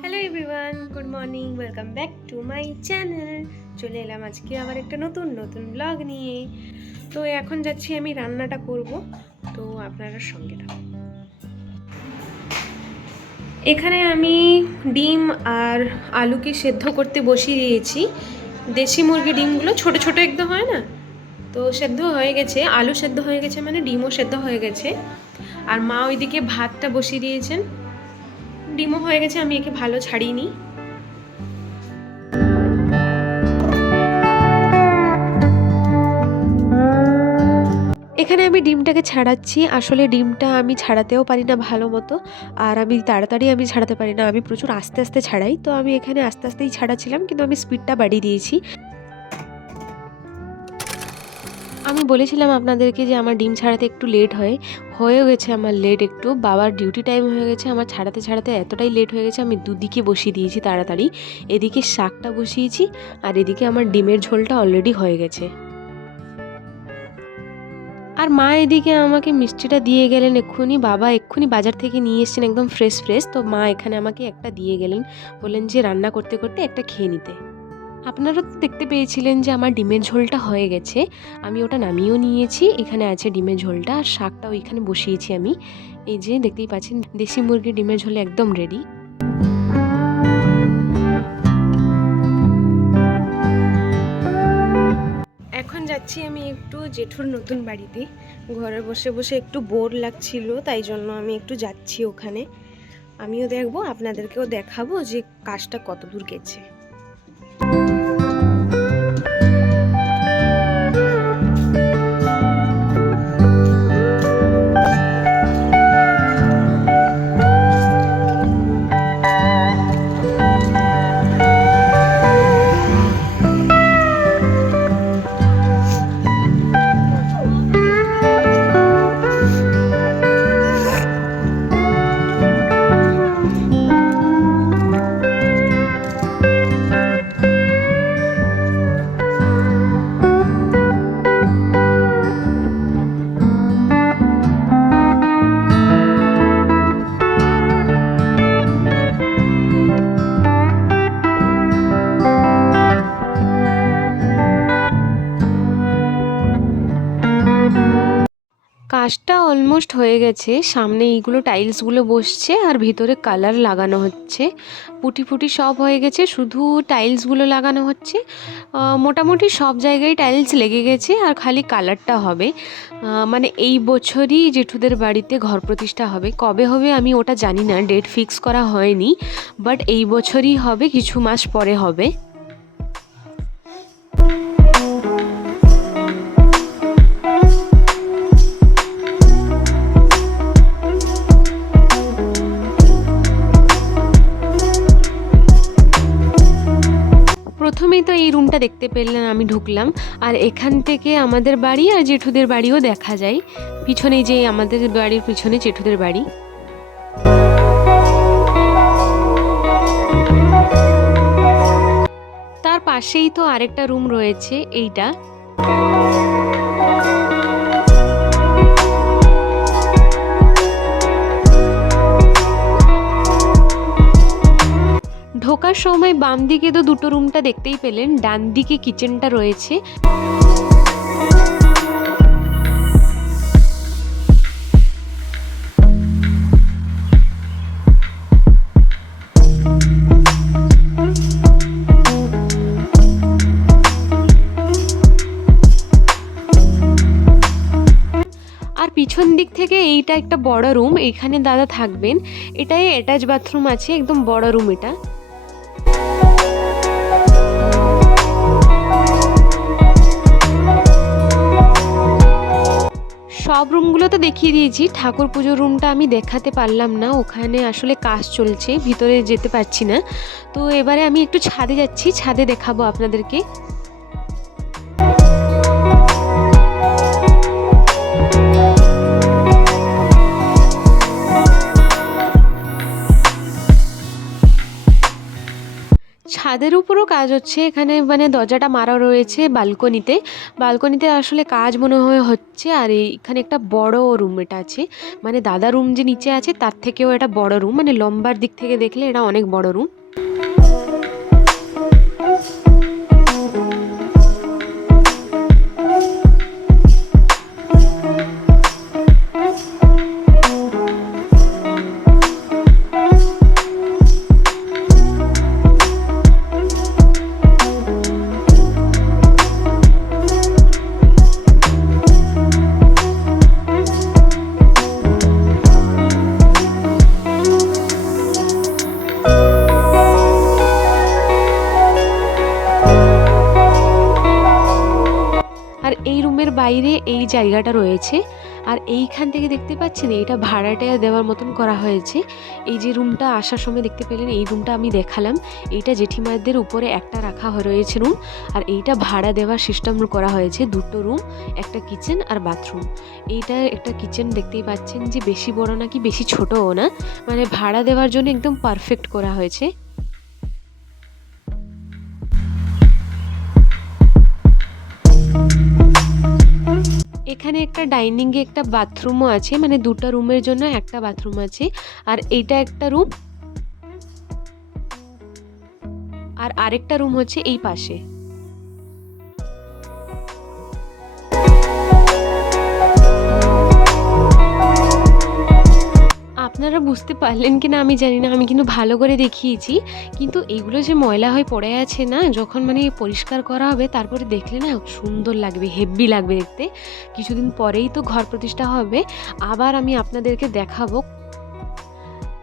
Hello everyone, good morning, welcome back to my channel. চলে এলাম আজকে আবার একটা নতুন ব্লগ নিয়ে। তো এখন যাচ্ছি আমি রান্নাটা করব, তো আপনারা সঙ্গে থাকুন। এখানে আমি ডিম আর আলুকে সেদ্ধ করতে বসিয়ে দিয়েছি। দেশি মুরগি ডিমগুলো ছোট ছোট একদম হয় না, তো সেদ্ধ হয়ে গেছে, আলু সেদ্ধ হয়ে গেছে, মানে ডিমও সেদ্ধ হয়ে গেছে। আর মা ওইদিকে ভাতটা বসিয়ে দিয়েছেন, ডিমও হয়ে গেছে, আমি একে ভালো ছাড়িয়ে নিই। এখানে আমি ডিমটাকে ছাড়াচ্ছি। আসলে ডিমটা আমি ছাড়াতেও পারি না ভালো মতো, আর আমি তাড়াতাড়ি ছাড়াতে পারি না, আমি প্রচুর আস্তে আস্তে ছাড়াই। তো আমি এখানে আস্তে আস্তেই ছাড়াচ্ছিলাম, কিন্তু আমি স্পিডটা বাড়িয়ে দিয়েছি। আমি বলেছিলাম আপনাদেরকে যে আমার ডিম ছাড়াতে একটু লেট হয়েও গেছে আমার লেট একটু। বাবার ডিউটি টাইম হয়ে গেছে, আমার ছাড়াতে ছাড়াতে এতটাই লেট হয়ে গেছে, আমি দুদিকে বসিয়ে দিয়েছি তাড়াতাড়ি। এদিকে শাকটা বসিয়েছি, আর এদিকে আমার ডিমের ঝোলটা অলরেডি হয়ে গেছে। আর মা এদিকে আমাকে মিষ্টিটা দিয়ে গেলেন এক্ষুনি। বাবা এক্ষুনি বাজার থেকে নিয়ে এসেছেন একদম ফ্রেশ ফ্রেশ, তো মা এখানে আমাকে একটা দিয়ে গেলেন, বললেন যে রান্না করতে করতে একটা খেয়ে নিতে। আপনারা তো দেখতে পেয়েছিলেন যে আমার ডিমের ঝোলটা হয়ে গেছে, আমি ওটা নামিয়েও নিয়েছি। এখানে আছে ডিমের ঝোলটা, আর শাকটাও এখানে বসিয়েছি আমি। এই যে দেখতেই পাচ্ছেন, দেশি মুরগির ডিমের ঝোল একদম রেডি। এখন যাচ্ছি আমি একটু জেঠুর নতুন বাড়িতে। ঘরে বসে বসে একটু বোর লাগছিল, তাই জন্য আমি একটু যাচ্ছি ওখানে। আমিও দেখবো, আপনাদেরকেও দেখাবো যে কাজটা কত দূর গেছে। কাজটা অলমোস্ট হয়ে গেছে। সামনে এইগুলো টাইলসগুলো বসছে, আর ভিতরে কালার লাগানো হচ্ছে। পুটি ফুটি সব হয়ে গেছে, শুধু টাইলসগুলো লাগানো হচ্ছে। মোটামুটি সব জায়গায় টাইলস লেগে গেছে, আর খালি কালারটা হবে। মানে এই বছরই জেঠুদের বাড়িতে ঘর প্রতিষ্ঠা হবে। কবে হবে আমি ওটা জানি না, ডেট ফিক্স করা হয়নি, বাট এই বছরই হবে, কিছু মাস পরে হবে। প্রথমেই তো এই রুমটা দেখতে পেলাম, আমি ঢুকলাম, আর এখান থেকে আমাদের বাড়ি আর জেঠুদের বাড়িও দেখা যায়। পিছনে যে আমাদের বাড়ির পিছনে জেঠুদের বাড়ি। তার পাশেই তো আরেকটা রুম রয়েছে, এইটা। ঢোকার সময় বাম দিকে তো দুটো রুমটা দেখতেই পেলেন, ডান দিকে কিচেনটা রয়েছে। আর পিছন দিক থেকে এইটা একটা বড় রুম, এখানে দাদা থাকবেন। এটাই অ্যাটাচ বাথরুম আছে, একদম বড় রুম এটা। সব রুমগুলো তো দেখিয়ে দিয়েছি, ঠাকুর পুজোর রুমটা আমি দেখাতে পারলাম না, ওখানে আসলে কাজ চলছে, ভিতরে যেতে পারছি না। তো এবারে আমি একটু ছাদে যাচ্ছি, ছাদে দেখাবো আপনাদেরকে। ছাদের উপরও কাজ হচ্ছে এখানে, মানে দরজাটা মারা রয়েছে বালকনিতে। বালকনিতে আসলে কাজ মনে হয় হচ্ছে। আর এখানে একটা বড় রুম এটা আছে, মানে দাদা রুম যে নিচে আছে তার থেকেও এটা বড় রুম, মানে লম্বার দিক থেকে দেখলে এটা অনেক বড় রুম। আর এই রুমের বাইরে এই জায়গাটা রয়েছে। আর এইখান থেকে দেখতে পাচ্ছেন এটা ভাড়াটা দেওয়ার মতন করা হয়েছে। এই যে রুমটা আসার সময় দেখতে পেলেন, এই রুমটা আমি দেখালাম, এইটা জেঠিমাদের উপরে একটা রাখা রয়েছে রুম। আর এইটা ভাড়া দেওয়ার সিস্টেম করা হয়েছে, দুটো রুম, একটা কিচেন আর বাথরুম। এইটা একটা কিচেন দেখতেই পাচ্ছেন যে বেশি বড় না কি বেশি ছোটও না, মানে ভাড়া দেওয়ার জন্য একদম পারফেক্ট করা হয়েছে। এখানে একটা ডাইনিংয়ে একটা বাথরুমও আছে, মানে দুটো রুমের জন্য একটা বাথরুম আছে। আর এইটা একটা রুম, আর আরেকটা রুম হচ্ছে এই পাশে। আপনারা বুঝতে পারলেন কি না আমি জানি না, আমি কিন্তু ভালো করে দেখিয়েছি। কিন্তু এইগুলো যে ময়লা হয়ে পড়ে আছে না, যখন মানে পরিষ্কার করা হবে তারপরে দেখলে না সুন্দর লাগবে, হেভি লাগবে দেখতে। কিছুদিন পরেই তো ঘর প্রতিষ্ঠা হবে, আবার আমি আপনাদেরকে দেখাবো।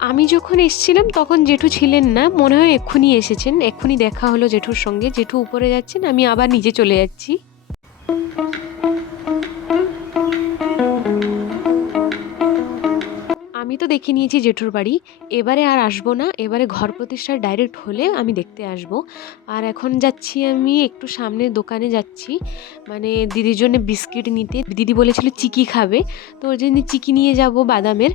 আমি যখন এসেছিলাম তখন জেঠু ছিলেন না, মনে হয় এক্ষুনি এসেছেন, এক্ষুনি দেখা হলো জেঠুর সঙ্গে। জেঠু উপরে যাচ্ছেন, আমি আবার নিচে চলে যাচ্ছি। আমি তো দেখে নিয়েছি জেঠুর বাড়ি, এবারে আর আসবো না, এবারে ঘর প্রতিষ্ঠা ডাইরেক্ট হলে আমি দেখতে আসব। আর এখন যাচ্ছি আমি একটু সামনের দোকানে যাচ্ছি, মানে দিদির জন্য বিস্কিট নিতে। দিদি বলেছিল চিকি খাবে, তো ওর জন্য চিকি নিয়ে যাব বাদামের।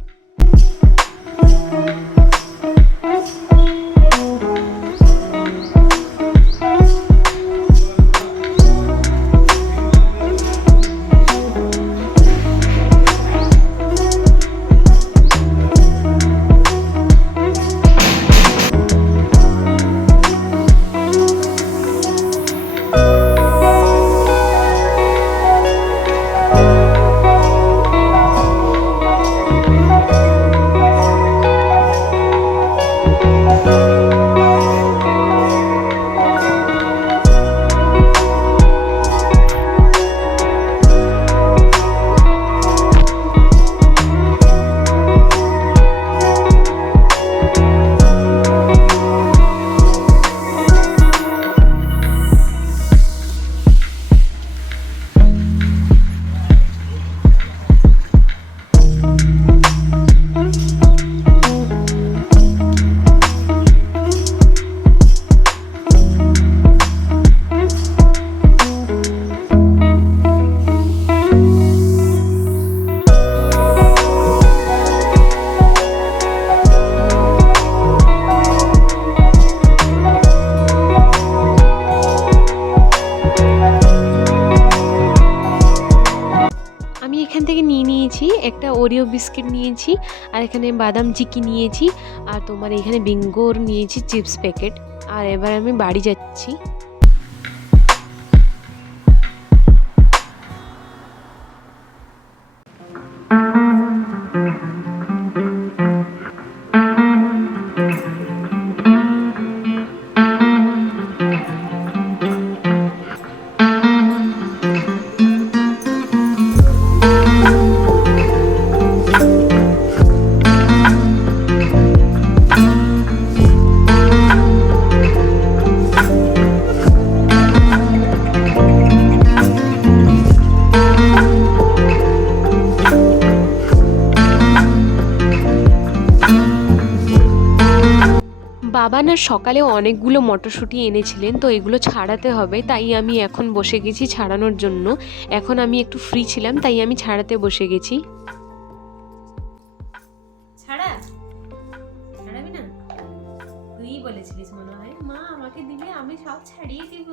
এখান থেকে নিয়ে নিয়েছি একটা ওরিও বিস্কিট নিয়েছি, আর এখানে বাদাম চিকি নিয়েছি, আর তোমার এখানে বিঙ্গোর নিয়েছি চিপস প্যাকেট। আর এবার আমি বাড়ি যাচ্ছি। বাবা না সকালে অনেকগুলো মটরশুঁটি এনেছিলেন, তো এগুলো ছাড়াতে হবে, তাই আমি এখন বসে গেছি ছাড়ানোর জন্য। এখন আমি একটু ফ্রি ছিলাম, তাই আমি ছাড়াতে বসে গেছি। ছাড়াবি না? তুই বলেছিলিস মনে হয়, মা আমাকে দিলে আমি সব ছাড়িয়ে দিব।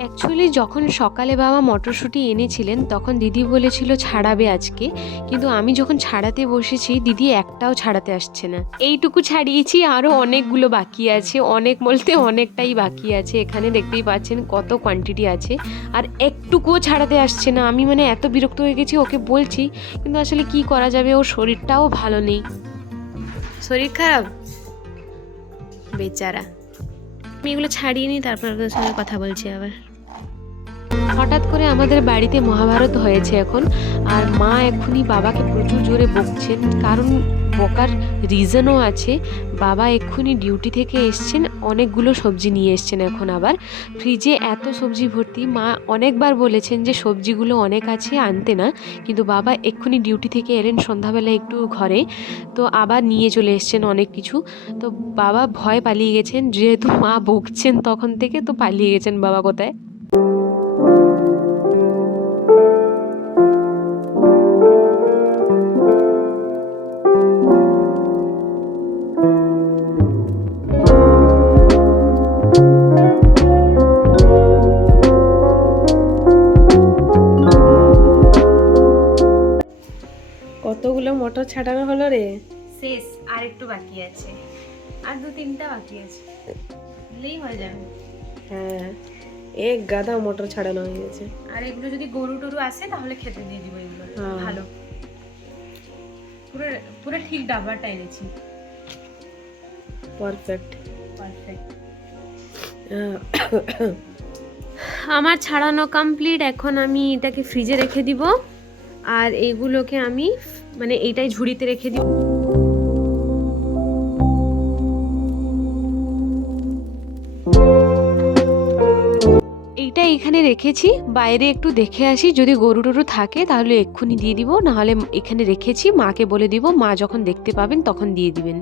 অ্যাকচুয়ালি যখন সকালে বাবা মটরশুঁটি এনেছিলেন তখন দিদি বলেছিল ছাড়াবে আজকে, কিন্তু আমি যখন ছাড়াতে বসেছি দিদি একটাও ছাড়াতে আসছে না। এইটুকু ছাড়িয়েছি, আরও অনেকগুলো বাকি আছে, অনেক বলতে অনেকটাই বাকি আছে। এখানে দেখতেই পাচ্ছেন কত কোয়ান্টিটি আছে, আর একটুকুও ছাড়াতে আসছে না। আমি মানে এত বিরক্ত হয়ে গেছি, ওকে বলছি, কিন্তু আসলে কি করা যাবে, ওর শরীরটাও ভালো নেই। শরীর খারাপ বেচারা। আমি এগুলো ছাড়িয়ে নিই, তারপর আপনাদের সঙ্গে কথা বলছি আবার। হঠাৎ করে আমাদের বাড়িতে মহাভারত হয়েছে এখন, আর মা এক্ষুনি বাবাকে প্রচুর জোরে বকছেন, কারণ বকার রিজনও আছে। বাবা এক্ষুনি ডিউটি থেকে এসছেন, অনেকগুলো সবজি নিয়ে এসছেন, এখন আবার ফ্রিজে এত সবজি ভর্তি। মা অনেকবার বলেছেন যে সবজিগুলো অনেক আছে, আনতে না, কিন্তু বাবা এক্ষুনি ডিউটি থেকে এলেন সন্ধ্যাবেলা একটু ঘরে, তো আবার নিয়ে চলে এসছেন অনেক কিছু। তো বাবা ভয় পালিয়ে গেছেন, যেহেতু মা বকছেন তখন থেকে, তো পালিয়ে গেছেন বাবা কোথায়। কতগুলো মটর ছাড়ানো হলো রে? শেষ, আর একটু বাকি আছে, আর 2-3টা বাকি আছে, দিলেই হয়ে যাবে। হ্যাঁ, এক গাদা মটর ছাড়ানো হয়ে গেছে। আর এগুলো যদি গরু টরু আসে তাহলে খেতে দিয়ে দিব এগুলো। ভালো, পুরো পুরো ঠিক ডাব্বাটা এনেছি। Perfect perfect. আমার ছাড়ানো কমপ্লিট। এখন আমি এটাকে ফ্রিজে রেখে দিব, আর এইগুলোকে আমি মানে এইটাই ঝুড়িতে রেখে দিব। এইটা এখানে রেখেছি, বাইরে একটু দেখে আসি, যদি গরু টরু থাকে তাহলে এক্ষুনি দিয়ে দিব, নাহলে এখানে রেখেছি, মাকে বলে দিব, মা যখন দেখতে পাবেন তখন দিয়ে দিবেন।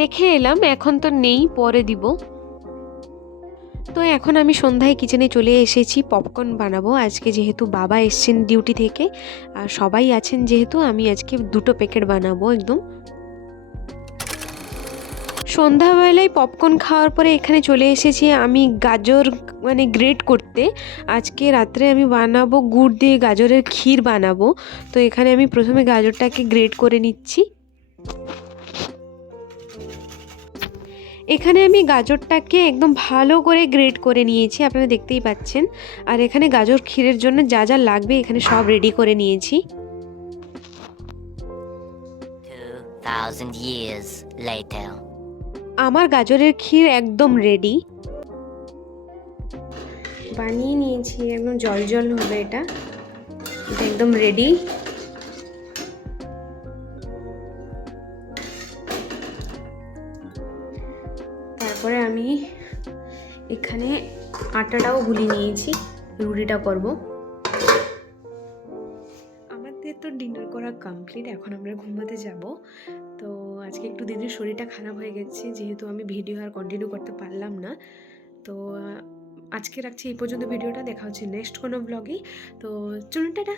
দেখে এলাম, এখন তো নেই, পরে দিব। তো এখন আমি সন্ধ্যায় কিচেনে চলে এসেছি, পপকর্ন বানাবো আজকে, যেহেতু বাবা এসছেন ডিউটি থেকে আর সবাই আছেন, যেহেতু আমি আজকে 2টো প্যাকেট বানাবো একদম। সন্ধ্যাবেলায় পপকর্ন খাওয়ার পরে এখানে চলে এসেছি আমি গাজর মানে গ্রেট করতে। আজকে রাত্রে আমি বানাবো গুড় দিয়ে গাজরের ক্ষীর বানাবো। তো এখানে আমি প্রথমে গাজরটাকে গ্রেট করে নিচ্ছি। এখানে আমি গাজরটাকে একদম ভালো করে গ্রেট করে নিয়েছি, আপনারা দেখতেই পাচ্ছেন। আর এখানে গাজর ক্ষীরের জন্য যা যা লাগবে এখানে সব রেডি করে নিয়েছি। 2000 years later. আমার গাজরের ক্ষীর একদম রেডি, বানিয়ে নিয়েছি, একদম জল জল হবে এটা একদম রেডি। তারপরে আমি এখানে আটাটাও গুলিয়ে নিয়েছি, রুটিটা করব। আমাদের তো ডিনার করা কমপ্লিট, এখন আমরা ঘুমাতে যাব। তো আজকে একটু দিদির শরীরটা খারাপ হয়ে গেছে, যেহেতু আমি ভিডিও আর কন্টিনিউ করতে পারলাম না। তো আজকে রাখছি এই পর্যন্ত ভিডিওটা, দেখা হচ্ছে নেক্সট কোনো ব্লগে। তো চলুন, টাটা।